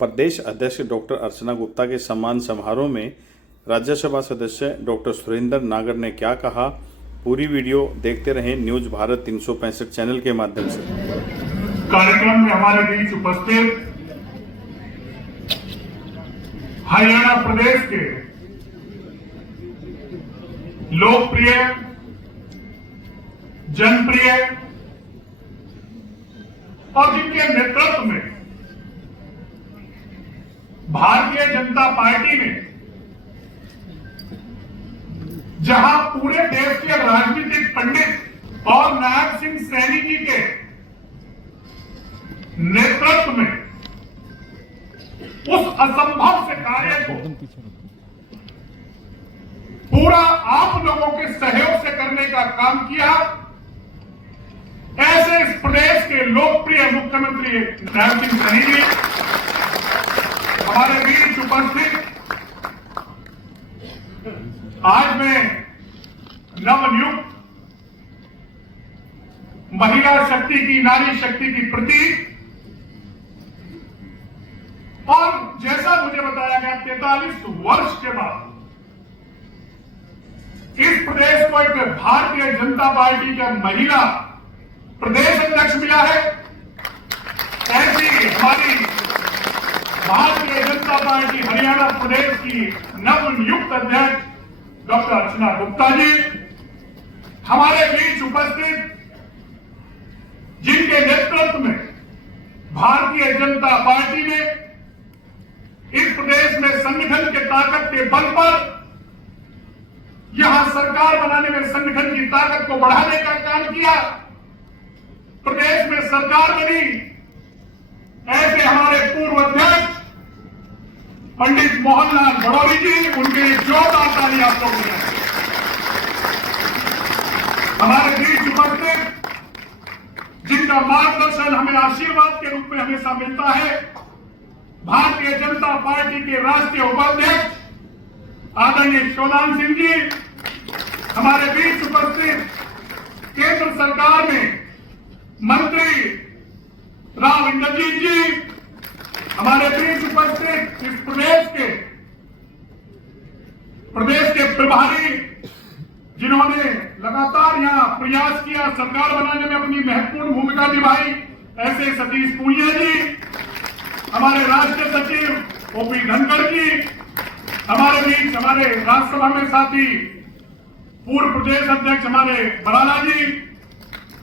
प्रदेश अध्यक्ष डॉक्टर अर्चना गुप्ता के सम्मान समारोह में राज्यसभा सदस्य डॉक्टर सुरेंद्र नागर ने क्या कहा, पूरी वीडियो देखते रहें न्यूज भारत 365 चैनल के माध्यम से। कार्यक्रम में हमारे बीच उपस्थित हरियाणा प्रदेश के लोकप्रिय, जनप्रिय और जिनके नेतृत्व में भारतीय जनता पार्टी ने जहां पूरे देश के राजनीतिक पंडित और नायब सिंह सैनी जी के नेतृत्व में उस असंभव से कार्य को पूरा आप लोगों के सहयोग से करने का काम किया, ऐसे इस प्रदेश के लोकप्रिय मुख्यमंत्री नायब सिंह सैनी जी हमारे बीच उपस्थित, आज मैं नवनियुक्त महिला शक्ति की, नारी शक्ति की प्रतीक, और जैसा मुझे बताया गया 43 वर्ष के बाद इस प्रदेश को एक भारतीय जनता पार्टी का महिला प्रदेश अध्यक्ष मिला है। ऐसी हमारी भारतीय जनता पार्टी हरियाणा प्रदेश की नवनियुक्त अध्यक्ष डॉक्टर अर्चना गुप्ता जी हमारे बीच उपस्थित, जिनके नेतृत्व में भारतीय जनता पार्टी ने इस प्रदेश में संगठन के ताकत के बल पर यहां सरकार बनाने में संगठन की ताकत को बढ़ाने का काम किया, प्रदेश में सरकार बनी। ऐसे हमारे पूर्व अध्यक्ष पंडित मोहनलाल भड़ौरी जी, उनके जोरदार ताली आप लोगों ने। हमारे बीच उपस्थित, जिनका मार्गदर्शन हमें आशीर्वाद के रूप में हमेशा मिलता है, भारतीय जनता पार्टी के राष्ट्रीय उपाध्यक्ष आदरणीय शिवलाल सिंह जी, हमारे बीच उपस्थित केंद्र सरकार में मंत्री राव इंद्रजीत जी, हमारे बीच उपस्थित इस प्रदेश के प्रभारी, जिन्होंने लगातार यहां प्रयास किया, सरकार बनाने में अपनी महत्वपूर्ण भूमिका निभाई, ऐसे सतीश पूनिया जी, हमारे राष्ट्रीय सचिव ओपी धनखड़ जी, हमारे बीच हमारे राज्यसभा में साथी पूर्व प्रदेश अध्यक्ष हमारे बराला जी,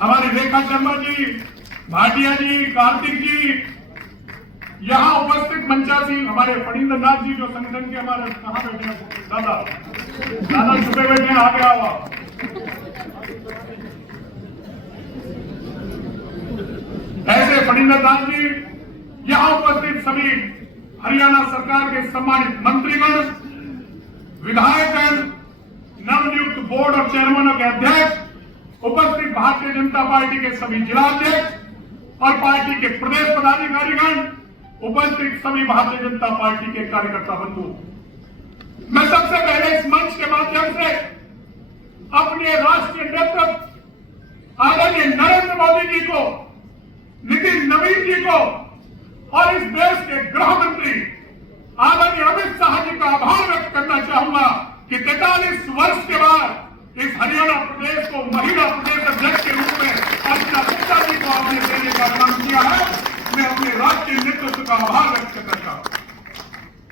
हमारी रेखा शर्मा जी, भाटिया जी, कार्तिक जी, यहां उपस्थित मंचासी हमारे फणींद्र नाथ जी, जो संगठन के हमारे कहां बैठे हैं, दादा छुपे बैठे हैं, आ गया हुआ। ऐसे फणींद्र नाथ जी, यहां उपस्थित सभी हरियाणा सरकार के सम्मानित मंत्रीगण, विधायकगण, नवनियुक्त बोर्ड और चेयरमैनों के अध्यक्ष, उपस्थित भारतीय जनता पार्टी के सभी जिलाध्यक्ष और पार्टी के प्रदेश पदाधिकारीगण, उपस्थित सभी भारतीय जनता पार्टी के कार्यकर्ता बंधु, मैं सबसे पहले इस मंच के माध्यम से अपने राष्ट्रीय नेतृत्व आदरणीय नरेंद्र मोदी जी को, नितिन नवीन जी को और इस देश के गृह मंत्री आदरणीय अमित शाह जी का आभार व्यक्त करना चाहूंगा कि 43 वर्ष के बाद इस हरियाणा प्रदेश को महिला प्रदेश अध्यक्ष के रूप में अर्चना गुप्ता जी को आपने देने का काम किया है। मैं अपने राष्ट्रीय नेतृत्व का आभार व्यक्त करना चाहूंगा।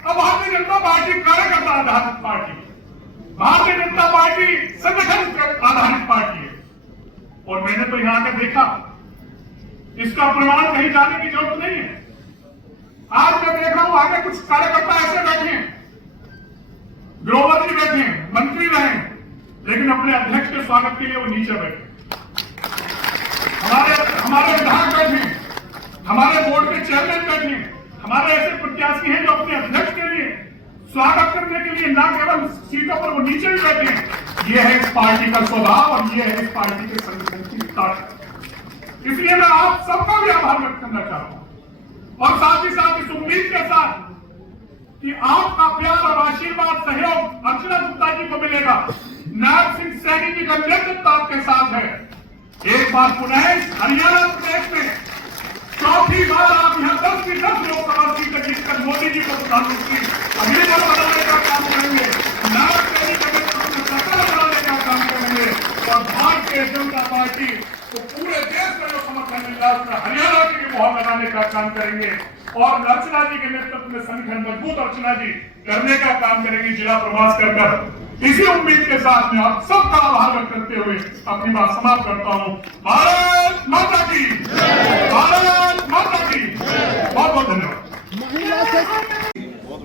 अब भारतीय जनता पार्टी कार्यकर्ता आधारित पार्टी, भारतीय जनता पार्टी संगठन आधारित पार्टी है, और मैंने तो यहां आकर देखा, इसका प्रमाण कहीं जाने की जरूरत नहीं है। आज मैं देख रहा हूं आगे कुछ कार्यकर्ता ऐसे बैठे हैं, ग्रोवर जी बैठे हैं, मंत्री रहे, लेकिन अपने अध्यक्ष के स्वागत के लिए वो नीचे बैठे। हमारे विधायक बैठे, हमारे बोर्ड के चेयरमैन बैठे, हमारे ऐसे प्रत्याशी हैं जो अपने अध्यक्ष के लिए स्वागत करने के लिए न केवल सीटों पर वो नीचे भी बैठे हैं। ये है इस पार्टी का स्वभाव और ये है इस पार्टी के संगठन की ताकत। इसलिए मैं आप सबका भी आभार व्यक्त करना चाहता हूं, और साथ ही साथ इस उम्मीद के साथ कि आपका प्यार और आशीर्वाद, सहयोग अर्चना गुप्ता जी को मिलेगा, नायब सिंह सैनी जी का नेतृत्व आपके साथ है। एक बार पुनः हरियाणा प्रदेश में चौथी बार आप यहां 10 की 10 लोकसभा सीटें जीतकर प्रधानमंत्री अमेरिका बनाने का काम करेंगे, नाम कई जगह सरकार बनाने का काम करेंगे और भारतीय जनता पार्टी को पूरे देश में जो समर्थन मिल रहा है उसमें हरियाणा की भी मोहर लगाने का काम करेंगे और अर्चना जी के नेतृत्व में संगठन मजबूत अर्चना जी करने का काम करेंगी जिला प्रवास कर। इसी उम्मीद के साथ मैं आप सबका आभार व्यक्त करते हुए अपनी बात समाप्त करता हूँ। भारत माता की, भारत माता की। बहुत बहुत धन्यवाद।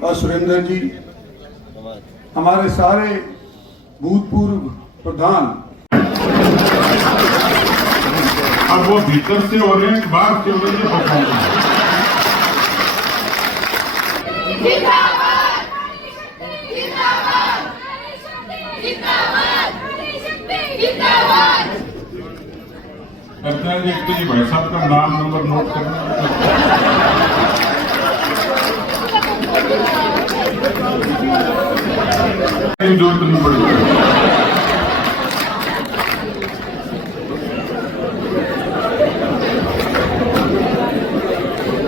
और सुरेंद्र जी हमारे सारे भूतपूर्व प्रधान, अब वो भीतर से हो रहे हैं बाहर से हो रहे हैं पता नहीं। लगता है कि भाई साहब का नाम नंबर नोट करना जरूरत नहीं पड़ेगी।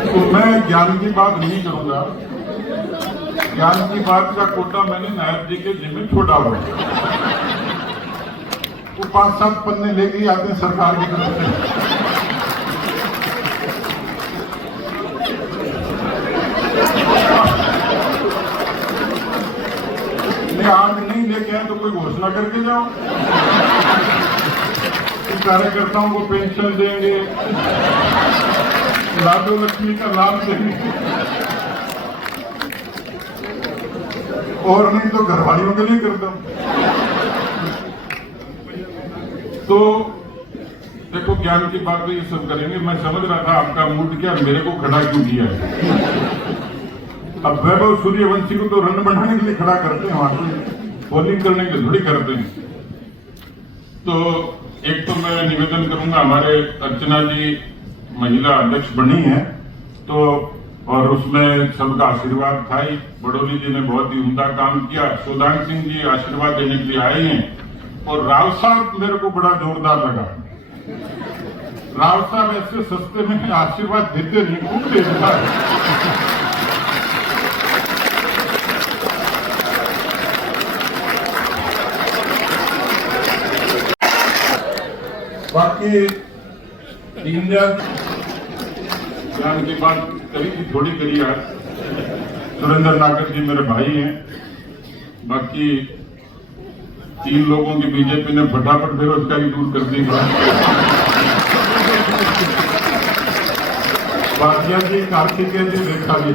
तो मैं ज्ञान की बात नहीं करूंगा। ज्ञान की बात का कोटा मैंने नायब जी के जिम्मे छोड़ा हुआ है। वो 5-7 पन्ने लेके ही आते हैं सरकार की तरफ से। आज नहीं लेके आए तो कोई घोषणा करके जाओ कि कार्यकर्ताओं को पेंशन देंगे, लाडो लक्ष्मी का लाभ देंगे और नहीं तो घरवालियों के लिए करता हूं। तो देखो ज्ञान की बात तो ये सब करेंगे। मैं समझ रहा था आपका मूड क्या, मेरे को खड़ा क्यों किया है। अब वैभव सूर्यवंशी को तो रन बनाने के लिए खड़ा करते हैं, वहां पे बॉलिंग करने के लिए थोड़ी करते हैं। तो एक तो मैं निवेदन करूंगा, हमारे अर्चना जी महिला अध्यक्ष बनी है तो और उसमें सबका आशीर्वाद था ही। बड़ोली जी ने बहुत ही उम्दा काम किया। सुधान सिंह जी आशीर्वाद देने के लिए आए हैं और राव साहब मेरे को बड़ा जोरदार लगा। राव साहब ऐसे सस्ते में आशीर्वाद देते नहीं, खूब देता है। बाकी ज्ञान की बात करी थी, थोड़ी करी आज। सुरेंद्र नागर जी मेरे भाई हैं। बाकी 3 लोगों की बीजेपी ने फटाफट बेरोजगारी दूर कर दी। बाकिया जी, कार्तिकेय जी, रेखा जी।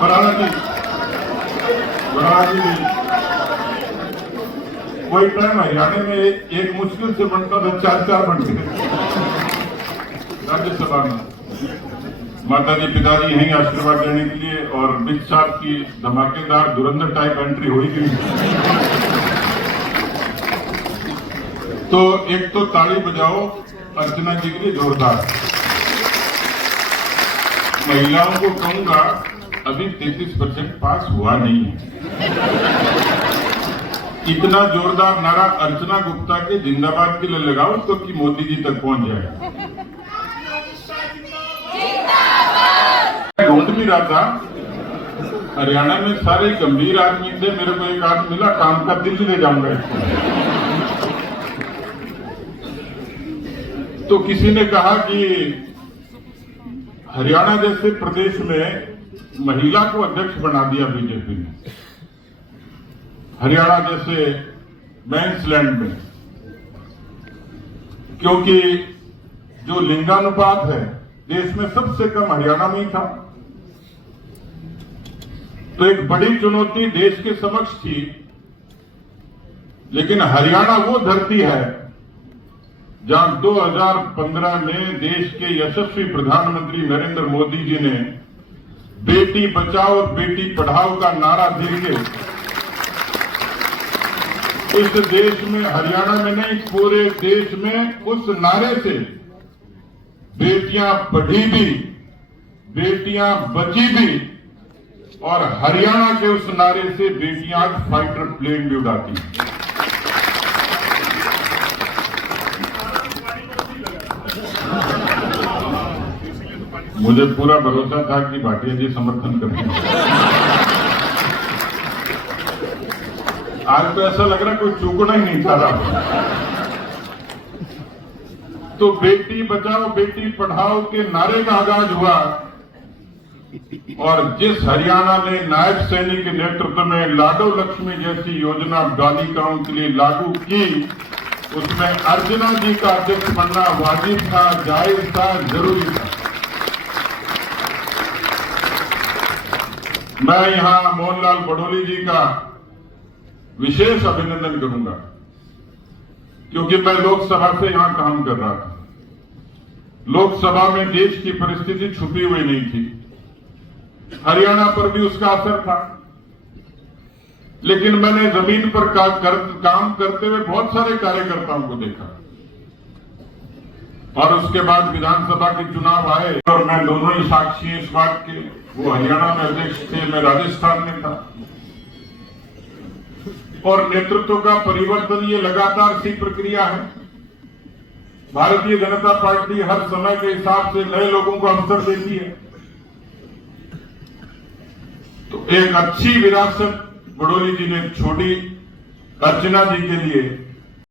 बराड़ा जी, कोई टाइम हरियाणा में एक मुश्किल से बनता था, 4-4 बनते राज्यसभा में। माता जी पिताजी हैं आशीर्वाद देने के लिए और बिग साहब की धमाकेदार धुरंधर टाइप एंट्री हुई थी। तो एक तो ताली बजाओ अर्चना जी के लिए जोरदार। महिलाओं को कहूंगा अभी 33% पास हुआ नहीं है। इतना जोरदार नारा अर्चना गुप्ता के जिंदाबाद के लिए लगाओ तो कि मोदी जी तक पहुंच जाए। ढूंढ भी रहा था, हरियाणा में सारे गंभीर आदमी थे, मेरे को एक आदमी मिला, काम का दिल्ली ले जाऊंगा। तो किसी ने कहा कि हरियाणा जैसे प्रदेश में महिला को अध्यक्ष बना दिया बीजेपी ने, हरियाणा जैसे बैंक्सलैंड में, क्योंकि जो लिंगानुपात है देश में सबसे कम हरियाणा में ही था। तो एक बड़ी चुनौती देश के समक्ष थी, लेकिन हरियाणा वो धरती है जहां 2015 में देश के यशस्वी प्रधानमंत्री नरेंद्र मोदी जी ने बेटी बचाओ और बेटी पढ़ाओ का नारा देके इस देश में, हरियाणा में नहीं पूरे देश में, उस नारे से बेटियां पढ़ी भी, बेटियां बची भी और हरियाणा के उस नारे से बेटियां फाइटर प्लेन भी उड़ाती। मुझे पूरा भरोसा था कि भाटिया जी समर्थन करेंगे। आज तो ऐसा लग रहा कोई चूकना ही नहीं चाह रहा। तो बेटी बचाओ बेटी पढ़ाओ के नारे का आगाज हुआ और जिस हरियाणा ने नायब सैनिक के नेतृत्व में लाडो लक्ष्मी जैसी योजना बालिकाओं के लिए लागू की, उसमें अर्चना जी का अध्यक्ष बनना वाजिब था, जायज था, जरूरी था। मैं यहां मोहनलाल बडोली जी का विशेष अभिनंदन करूंगा, क्योंकि मैं लोकसभा से यहां काम कर रहा था। लोकसभा में देश की परिस्थिति छुपी हुई नहीं थी, हरियाणा पर भी उसका असर था, लेकिन मैंने जमीन पर काम करते हुए बहुत सारे कार्यकर्ताओं को देखा और उसके बाद विधानसभा के चुनाव आए और मैं दोनों ही साक्षी इस बात के। वो हरियाणा में अध्यक्ष थे, मैं राजस्थान में था, और नेतृत्व का परिवर्तन ये लगातार सी प्रक्रिया है। भारतीय जनता पार्टी हर समय के हिसाब से नए लोगों को अवसर देती है। तो एक अच्छी विरासत बडोली जी ने छोड़ी अर्चना जी के लिए